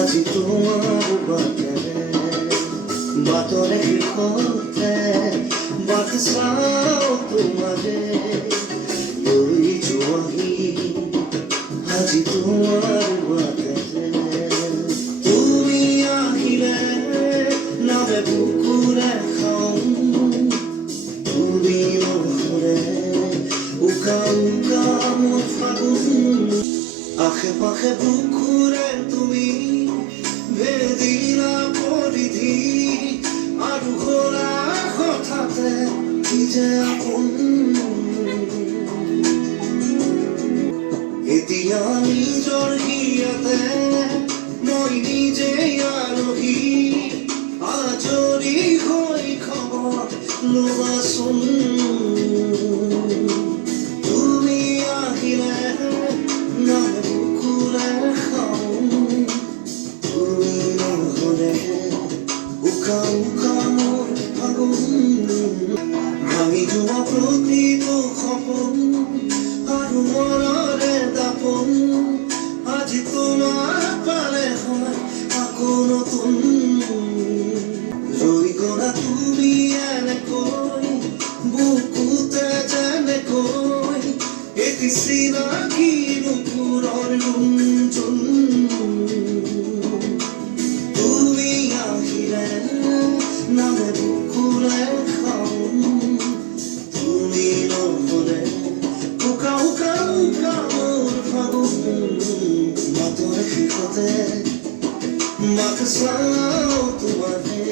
আজি তোমাৰ বাটেৰে বাটৰে শেষতে বাট চাওঁ তোমাৰে লৈ যোৱাহি আজি তোমাৰ বাটেৰে তুমি আহিলে নামে বুকুৰে খাওঁ তুমি নহ'লে উকা উকা মোৰ ফাগুন আশে পাশে বুকুৰে তুমি ভেদিলা পৰিধি আৰু ঘৰা হঠাতে কি যে আপোন এতিয়া নিজৰ হিয়াতে মই নিজে আলহী আজৰি হৈ খবৰ লোৱাচোন তুমি আহিলে নামে বুকুৰে খাওঁ তুমি নহ'লে উকা উকা মোৰ ফাগুন ভাঙি যোৱা প্ৰতিটো সপোন আৰু মনৰে দাপোন আজি তোমাৰ পালে হয় আকৌ নতুন ৰৈ গ'লা তুমি এনেকৈ বুকুতে যেনেকৈ এটি চিনাকি নুপুৰৰ গুঞ্জন তুমি আহিলে নামে বুকুৰে খাওঁ তুমি নহ'লে উকা উকা উকা মোৰ ফাগুন বাটৰ শেষতে বাট চাওঁ তোমাৰে